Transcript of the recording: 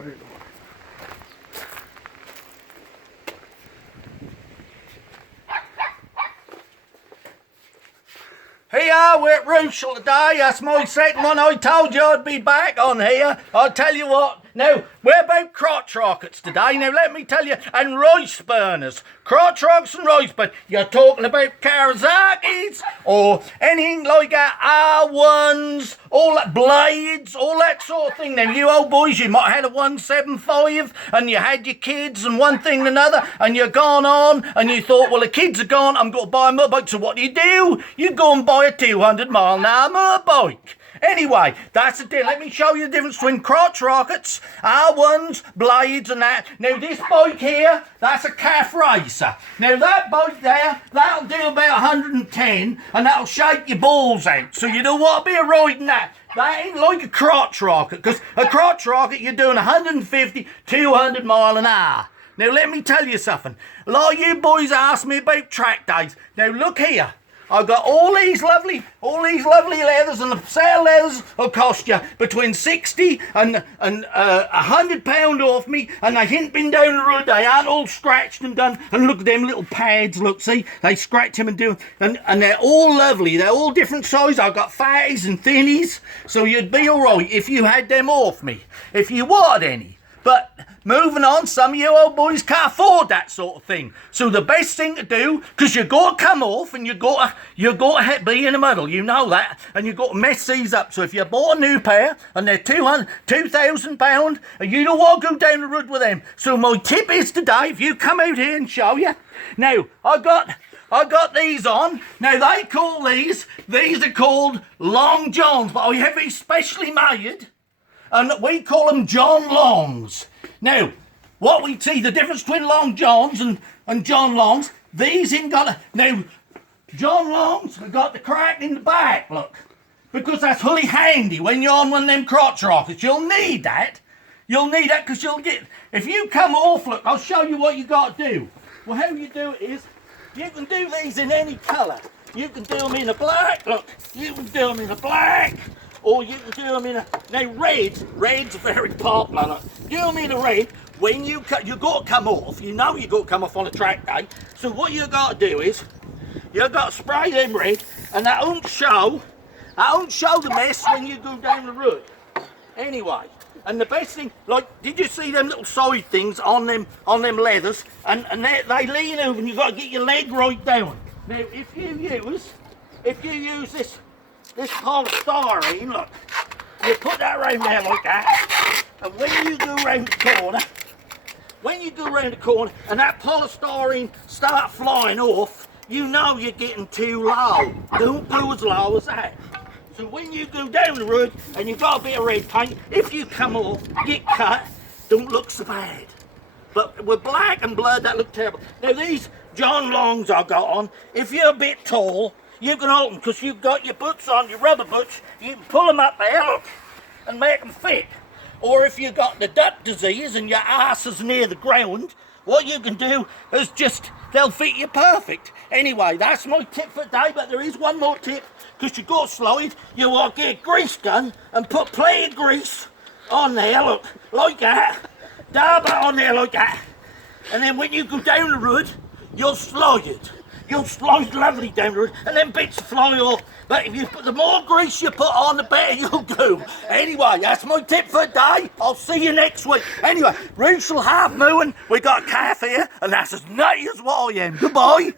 Right. Here, we're at Rushall today. That's my second one. I told you I'd be back on here. I'll tell you what. Now, we're about crotch rockets today. Now, let me tell you, and rice burners. Crotch rockets and rice burners. You're talking about Kawasaki's or anything like that, R1s, all that, blades, all that sort of thing. Now, you old boys, you might have had a 175 and you had your kids and one thing and another and you're gone on and you thought, well, the kids are gone, I'm going to buy a motorbike. So what do? You go and buy a 200-mile-an-hour motorbike. Anyway, that's the deal. Let me show you the difference between crotch rockets, R1s, blades and that. Now this bike here, that's a calf racer. Now that bike there, that'll do about 110 and that'll shake your balls out. So you don't want to be riding that. That ain't like a crotch rocket, because a crotch rocket you're doing 150, 200 mile an hour. Now let me tell you something. A lot of you boys ask me about track days. Now look here. I've got all these lovely leathers, and the set of leathers will cost you between 60 and £100 off me, and they ain't been down the road. They aren't all scratched and done. And look at them little pads. Look, see, they scratch them and do, and they're all lovely. They're all different sizes. I've got fatties and thinnies, so you'd be all right if you had them off me, if you wanted any. But moving on, some of you old boys can't afford that sort of thing. So the best thing to do, because you've got to come off and you've got to be in the middle, you know that, and you've got to mess these up. So if you bought a new pair and they're £2,000, and you don't want to go down the road with them. So my tip is today, if you come out here and show you. Now, I got these on. Now they call these are called Long Johns, but I have these specially made. And we call them John Longs. Now, what we see, the difference between Long Johns and John Longs, these ain't got a... Now, John Longs have got the crack in the back, look. Because that's really handy when you're on one of them crotch rockets. You'll need that. You'll need that because you'll get... If you come off, look, I'll show you what you got to do. Well, how you do it is, you can do these in any colour. You can do them in a black, look. You can do them in a black. Or you can do them in a... Now, red's very popular. Look. Do them in a red. When you got to come off, you know you've got to come off on a track day. So what you got to do is, you've got to spray them red, and that won't show the mess when you go down the road. Anyway, and the best thing, like, did you see them little side things on them leathers? And they lean over, and you've got to get your leg right down. Now, if you use this polystyrene, look, you put that around there like that, and when you go round the corner, and that polystyrene start flying off, you know you're getting too low. Don't go as low as that. So when you go down the road and you've got a bit of red paint, if you come off, get cut, don't look so bad. But with black and blood, that look terrible. Now these John Longs I got on, if you're a bit tall, you can hold them because you've got your boots on, your rubber boots. You can pull them up there, look, and make them fit. Or if you've got the duck disease and your ass is near the ground, what you can do is they'll fit you perfect. Anyway, that's my tip for today, but there is one more tip, because you've got to slide. You want to get a grease gun and put plenty of grease on there, look, like that. Dab it on there like that. And then when you go down the road, you'll slide it. You'll slide lovely down the road, and then bits fly off. But if you put the more grease you put on, the better you'll do. Anyway, that's my tip for today. I'll see you next week. Anyway, Rushall half moon. We got a calf here, and that's as nutty as what I am. Goodbye.